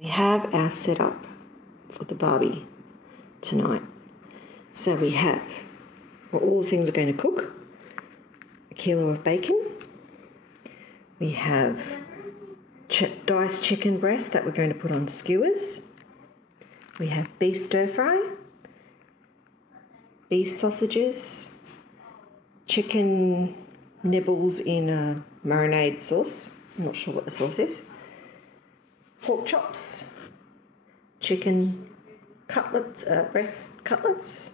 We have our setup for the barbie tonight. So we have, well, all the things are going to cook. A kilo of bacon. We have diced chicken breast that we're going to put on skewers. We have beef stir fry, beef sausages, chicken nibbles in a marinade sauce. I'm not sure what the sauce is. Pork chops, chicken cutlets, breast cutlets,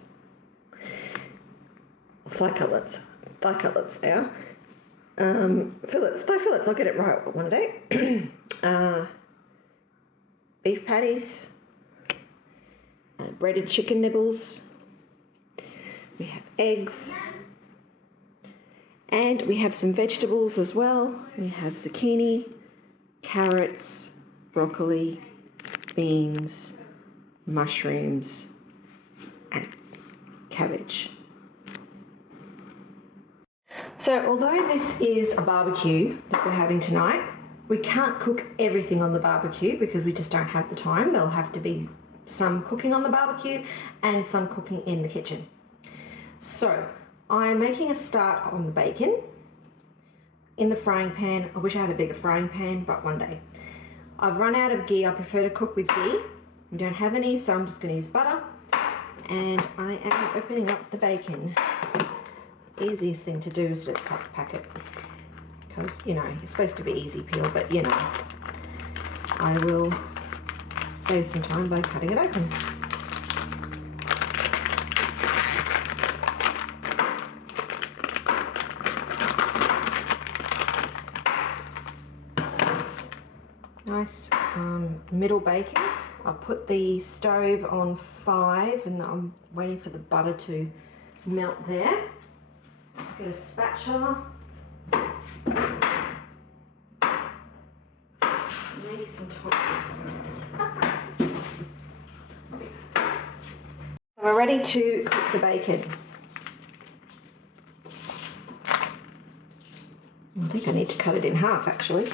thigh cutlets they are. Fillets, thigh fillets, I'll get it right one day. Beef patties, breaded chicken nibbles. We have eggs. And we have some vegetables as well. We have zucchini, carrots, broccoli, beans, mushrooms, and cabbage. So although this is a barbecue that we're having tonight, we can't cook everything on the barbecue because we just don't have the time. There'll have to be some cooking on the barbecue and some cooking in the kitchen. So I'm making a start on the bacon in the frying pan. I wish I had a bigger frying pan, but one day. I've run out of ghee. I prefer to cook with ghee. We don't have any, so I'm just going to use butter. And I am opening up the bacon. Easiest thing to do is just cut the packet. Because, you know, it's supposed to be easy peel, but, you know, I will save some time by cutting it open. Nice middle bacon. I've put the stove on 5 and I'm waiting for the butter to melt there. Get a spatula. Maybe some tongs. We're ready to cook the bacon. I think I need to cut it in half actually.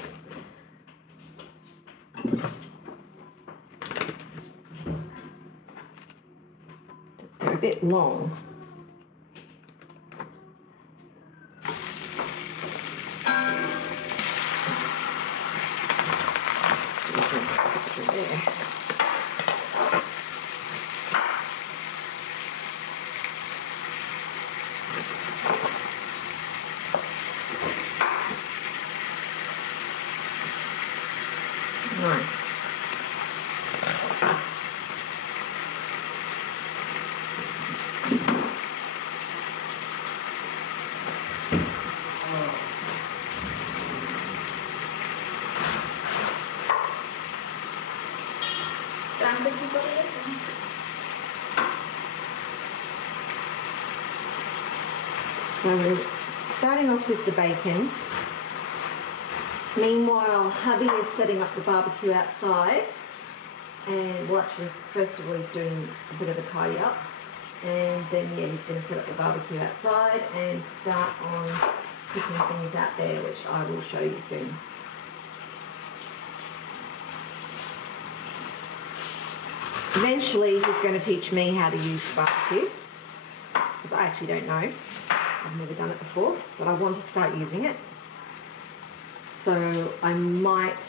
They're a bit long. Nice. So starting off with the bacon. Meanwhile, hubby is setting up the barbecue outside, and well, actually, first of all, he's doing a bit of a tidy up, and then yeah, he's going to set up the barbecue outside and start on cooking things out there, which I will show you soon. Eventually, he's going to teach me how to use the barbecue, because I actually don't know. I've never done it before, but I want to start using it. So I might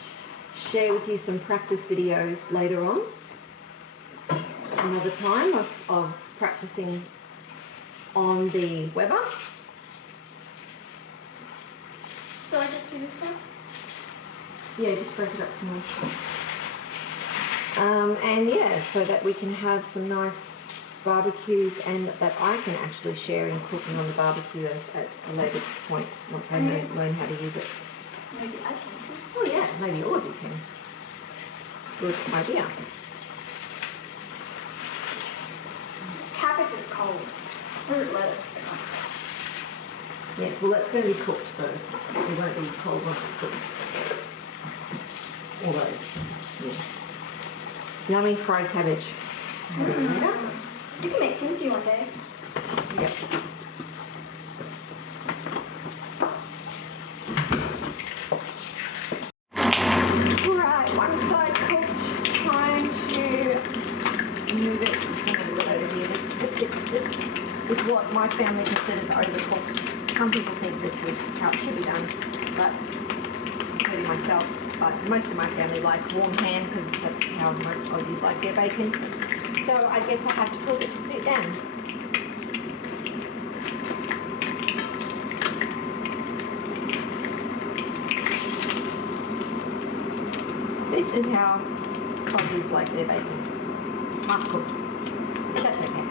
share with you some practice videos later on, another time of practicing on the Weber. So I just finish that? Yeah, just break it up some more. And yeah, so that we can have some nice barbecues and that I can actually share in cooking on the barbecue at a later point once I learn how to use it. Maybe I can. Oh yeah, maybe all of you can. Good idea. Cabbage is cold. Or lettuce. Yes, well that's going to be cooked, so it won't be cold once it's cooked. Although, yes. Yummy fried cabbage. You can make kimchi one day. Yep. Right, one side cooked. is what my family considers overcooked. Some people think this is how it should be done, but including myself. But most of my family like warm ham because that's how most Aussies like their bacon. So I guess I have to cook it to suit them. This is how Aussies like their bacon. Half cooked. But that's okay.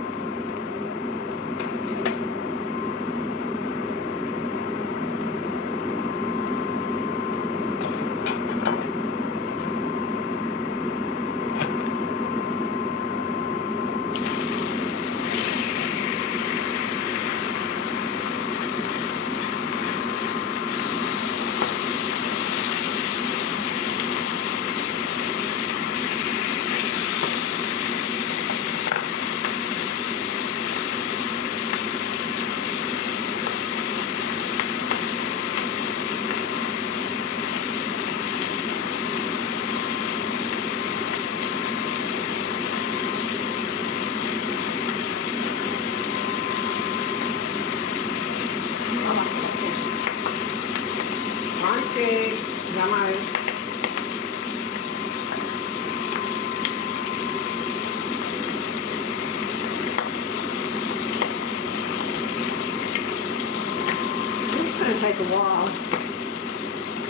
Take a while.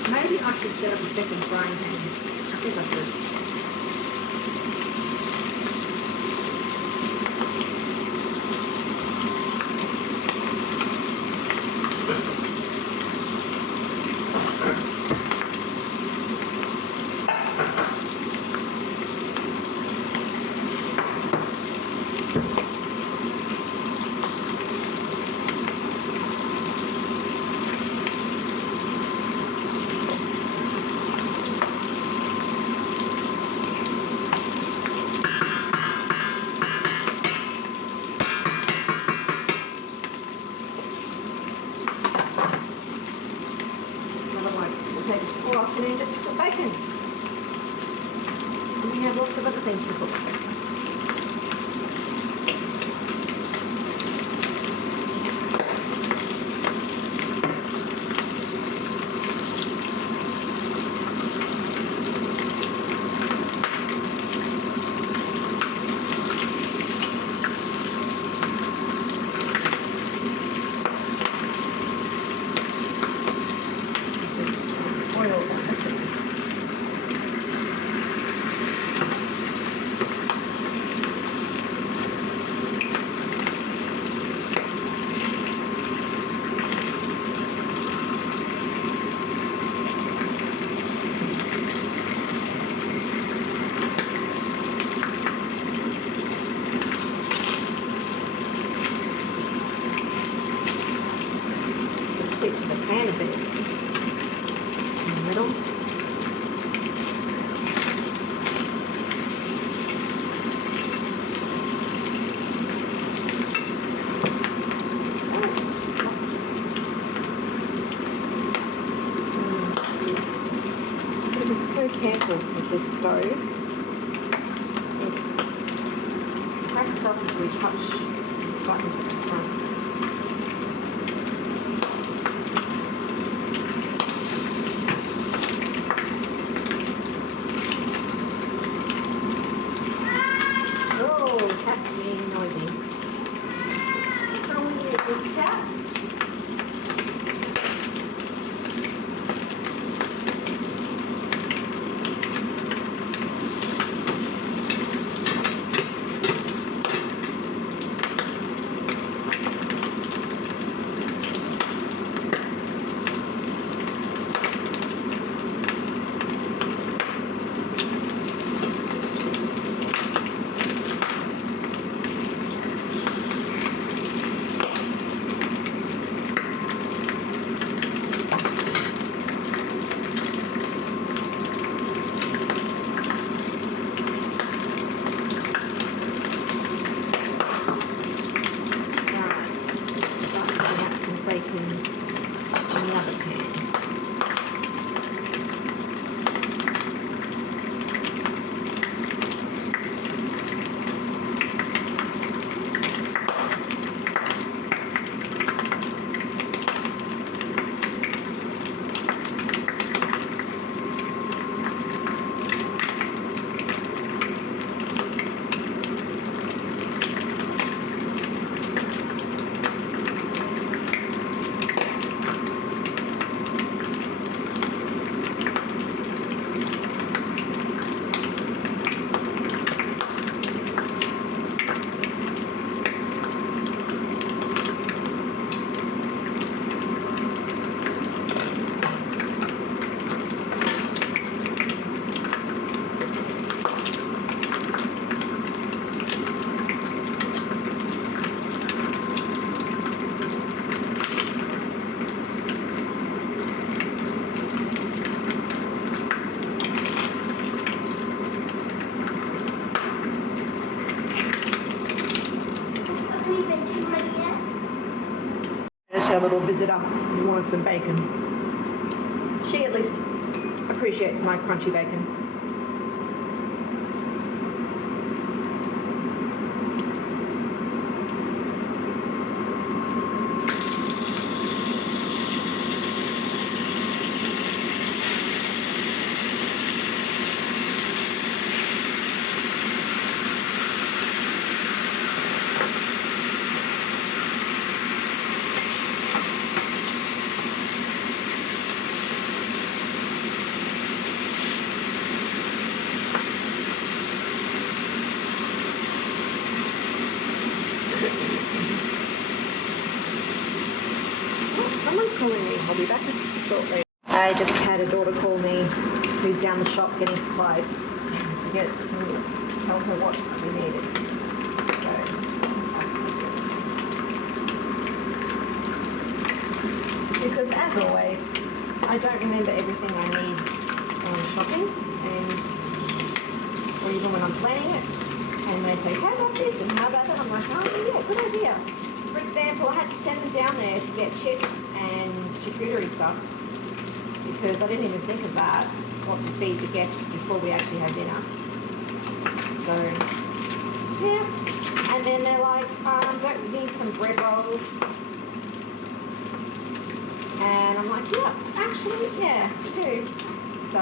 Maybe I should set up a second frying pan. I think I should. Afternoon just to cook bacon. And we have lots of other things to cook. Stick to the pan a bit in the middle. Be so careful with this stove. It cracks up if we touch buttons at the front. our little visitor who wanted some bacon. She at least appreciates my crunchy bacon. Someone's calling me. I'll be back shortly. I just had a daughter call me who's down the shop getting supplies to tell her what we needed. So, because as always, I don't remember everything I need when I'm shopping, or even when I'm planning it. And they say, how about this and how about that? I'm like, oh yeah, good idea. For example, I had to send them down there to get chips and charcuterie stuff because I didn't even think of that, what to feed the guests before we actually have dinner. So, yeah. And then they're like, don't we need some bread rolls? And I'm like, yeah, actually, yeah, we do. So,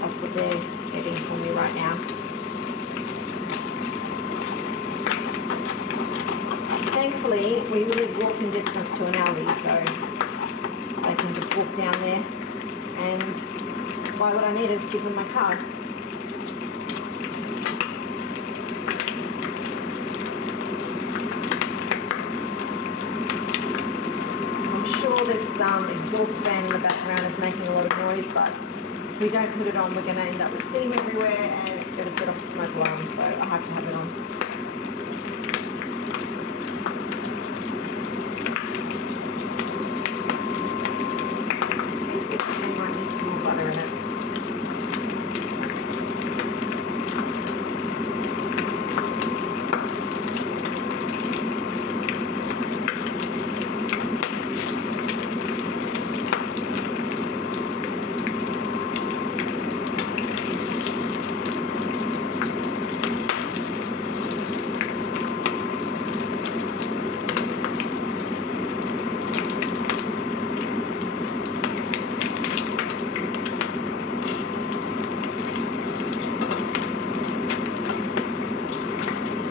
that's what they're getting for me right now. Thankfully, we live walking distance to an alley, so they can just walk down there. And why would I need to give them my card? I'm sure this exhaust fan in the background is making a lot of noise, but if we don't put it on, we're going to end up with steam everywhere and it's going to set off the smoke alarm, so I have to have it on.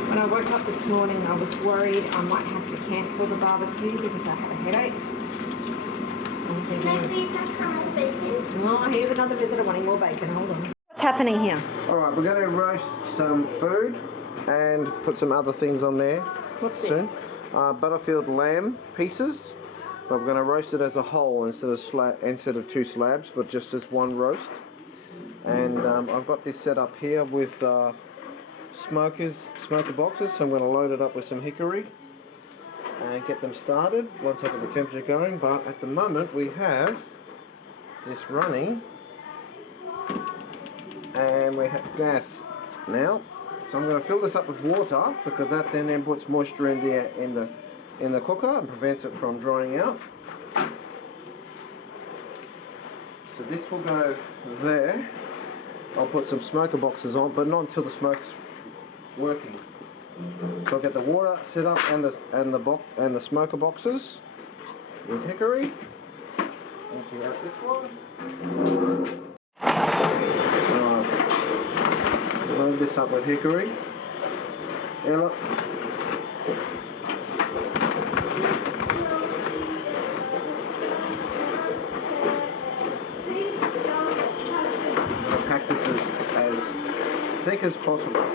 When I woke up this morning, I was worried I might have to cancel the barbecue because I had a headache. Oh, here's another visitor wanting more bacon. Hold on. What's happening here? Alright, we're going to roast some food and put some other things on there. What's soon. this? Butterfield lamb pieces, but we're going to roast it as a whole instead of two slabs, but just as one roast. And I've got this set up here with smoker boxes, so I'm going to load it up with some hickory and get them started once I get the temperature going. But at the moment we have this running and we have gas now, so I'm going to fill this up with water because that then puts moisture in the cooker and prevents it from drying out. So this will go there. I'll put some smoker boxes on, but not until the smoke's working. So I'll get the water set up and the smoker boxes with hickory. Empty out this one. Load this up with hickory. Ella. I'll pack this as thick as possible.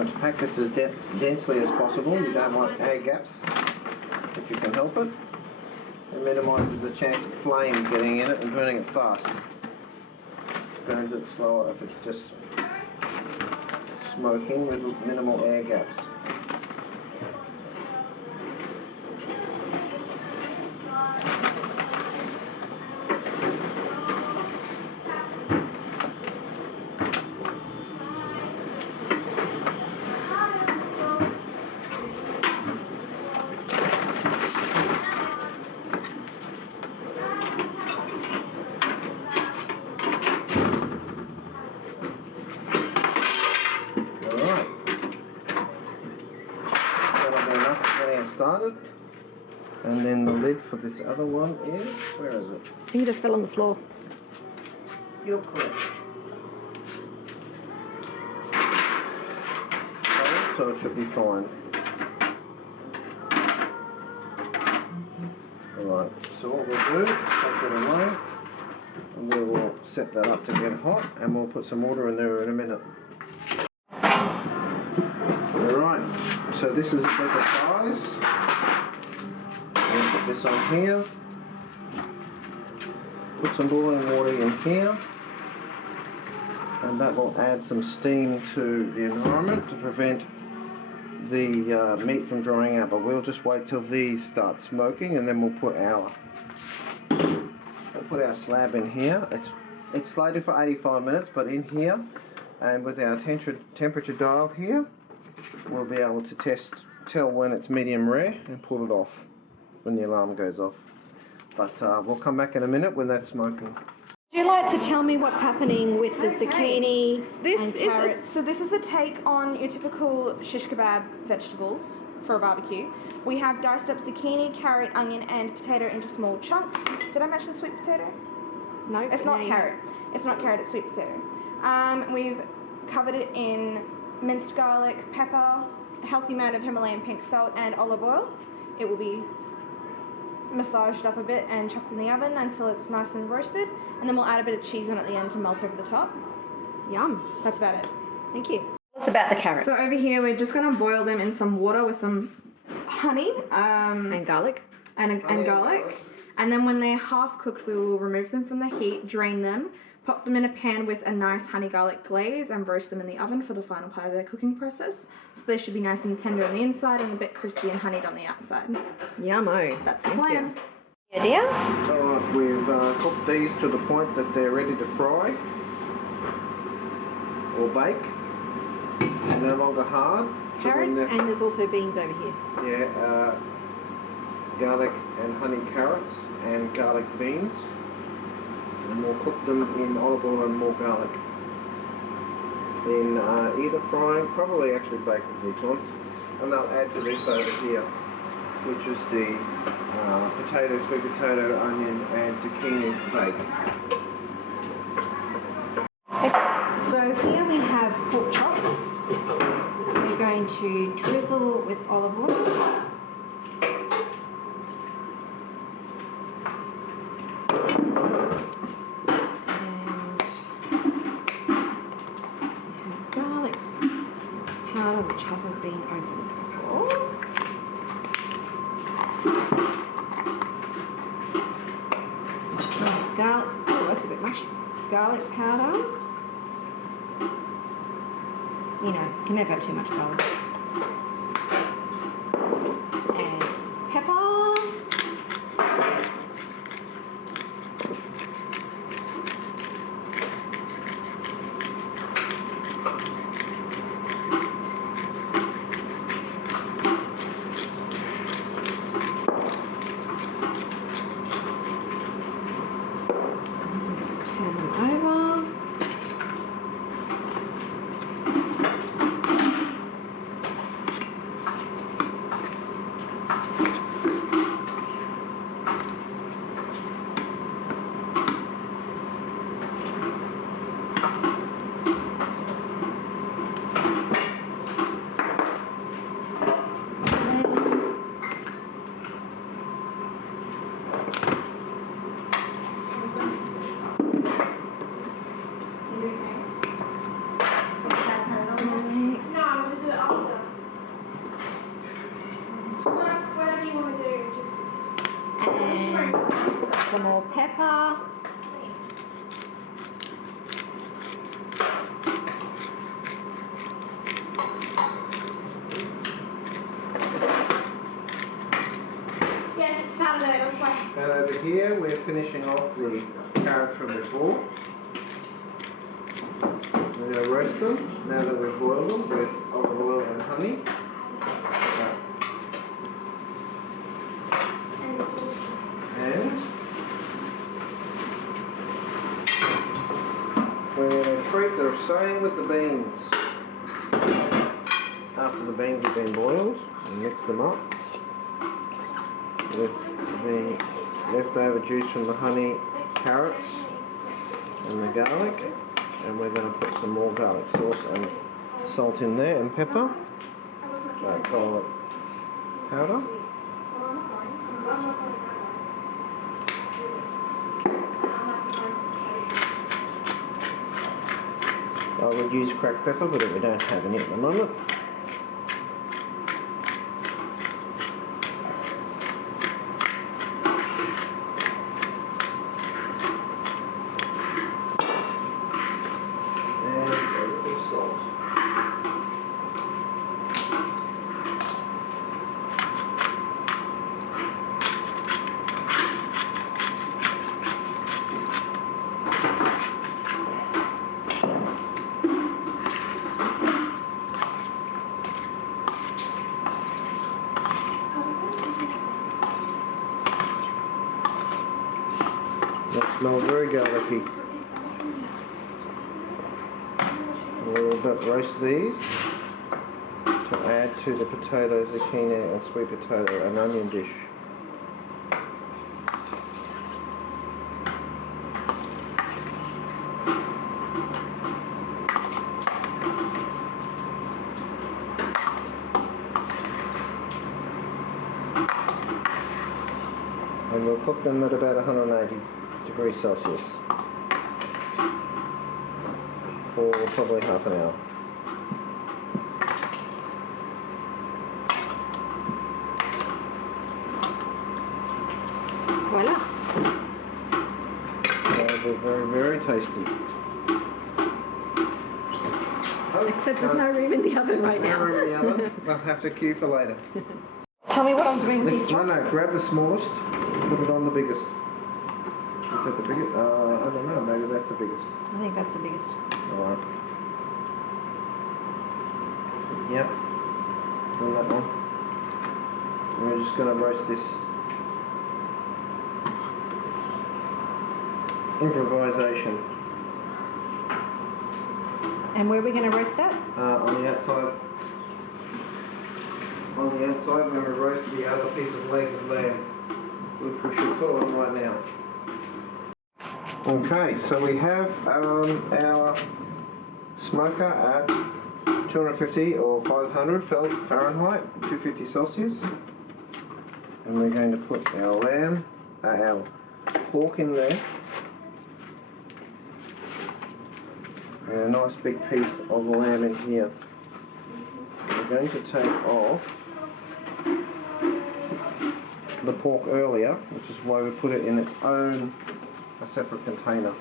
want to pack this as densely as possible. You don't want air gaps if you can help it. It minimises the chance of flame getting in it and burning it fast. Burns it slower if it's just smoking with minimal air gaps. Started, and then the lid for this other one is, where is it? I think it just fell on the floor. You're correct. So it should be fine. Alright, so what we'll do, take it away, and we will set that up to get hot, and we'll put some water in there in a minute. Alright, so this is a bigger size. We'll put this on here. Put some boiling water in here. And that will add some steam to the environment to prevent the meat from drying out. But we'll just wait till these start smoking and then we'll put our slab in here. It's slated for 85 minutes, but in here and with our temperature dial here, we'll be able to tell when it's medium rare and pull it off when the alarm goes off. But we'll come back in a minute when that's smoking. Would you like to tell me what's happening with the zucchini This and is carrots? this is a take on your typical shish kebab vegetables for a barbecue. We have diced up zucchini, carrot, onion, and potato into small chunks. Did I mention sweet potato? No, It's not carrot. It's not carrot. It's sweet potato. We've covered it in minced garlic, pepper, a healthy amount of Himalayan pink salt, and olive oil. It will be massaged up a bit and chucked in the oven until it's nice and roasted, and then we'll add a bit of cheese on at the end to melt over the top. Yum. That's about it. Thank you. What's about the carrots? So over here we're just going to boil them in some water with some honey and garlic. and garlic. And then when they're half cooked, we will remove them from the heat, drain them, pop them in a pan with a nice honey garlic glaze, and roast them in the oven for the final part of their cooking process. So they should be nice and tender on the inside and a bit crispy and honeyed on the outside. Yummo. That's the plan. Yeah, dear? Alright, we've cooked these to the point that they're ready to fry or bake. They're no longer hard. Carrots, so and there's also beans over here. yeah, garlic and honey carrots and garlic beans. And we'll cook them in olive oil and more garlic. In either frying, probably actually baking these ones. And they'll add to this over here, which is the potato, sweet potato, onion and zucchini bake. So here we have pork chops. We're going to drizzle with olive oil. Which hasn't been opened before. Garlic, oh that's a bit much. Garlic powder. You know, you can never have too much garlic. And pepper. some more pepper. Yes, it's Saturday. Let's play. And over here we're finishing off the carrots from before. We're going to roast them now that we've boiled them with olive oil and honey. And we're going to treat the same with the beans. After the beans have been boiled, and mix them up with the leftover juice from the honey, carrots and the garlic, and we're going to put some more garlic sauce and salt in there and pepper, garlic powder. I would use cracked pepper, but we don't have any at the moment. That smells very garlicky. We'll roast these to add to the potato, zucchini and sweet potato and onion dish. And we'll cook them at about 180 degrees Celsius for probably half an hour. Voila. They'll be very, very tasty. Except there's no room in the oven right now. No room in the oven. We'll have to queue for later. Tell me what I'm doing with these chops. No, grab the smallest, put it on the biggest. Is that the biggest? I don't know, maybe that's the biggest. I think that's the biggest. Alright. Yep. On that one. And we're just going to roast this. Improvisation. And where are we going to roast that? On the outside. On the outside, when we roast the other piece of leg of lamb, which we should put on right now. Okay, so we have our smoker at 250 or 500 Fahrenheit, 250 Celsius, and we're going to put our lamb, our pork in there, and a nice big piece of lamb in here. We're going to take off the pork earlier, which is why we put it in its own a separate container.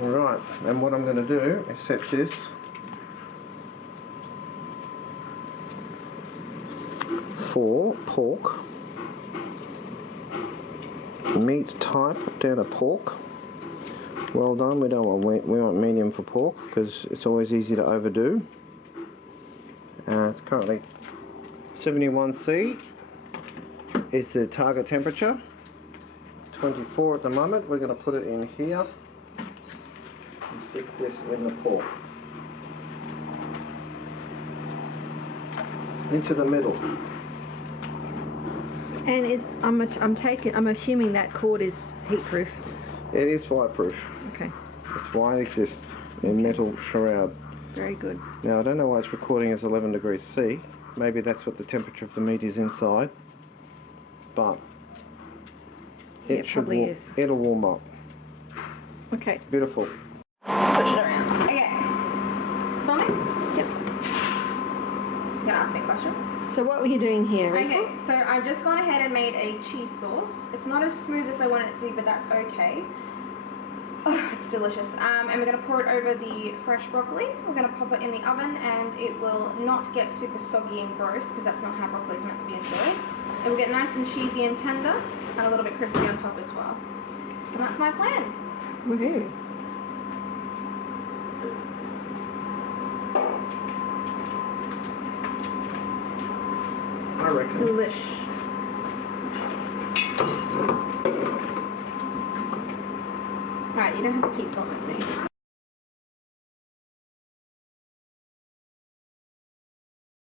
Alright, and what I'm going to do is set this for pork, meat type down to pork. Well done. We want medium for pork because it's always easy to overdo. It's currently 71°C is the target temperature. 24 at the moment. We're going to put it in here and stick this in the pork. Into the middle. And I'm assuming that cord is heat proof. It is fireproof. Okay. That's why it exists in metal shroud. Very good. Now I don't know why it's recording as 11°C. Maybe that's what the temperature of the meat is inside. But it probably is. It'll warm up. Okay. Beautiful. Switch it around. Okay. question. So what were you doing here, Risa? Okay, so I've just gone ahead and made a cheese sauce. It's not as smooth as I wanted it to be, but that's okay. Oh, it's delicious. And we're going to pour it over the fresh broccoli. We're going to pop it in the oven, and it will not get super soggy and gross, because that's not how broccoli is meant to be enjoyed. It will get nice and cheesy and tender, and a little bit crispy on top as well. And that's my plan. Woohoo. I reckon. Delish. Alright, you don't have to keep filming me.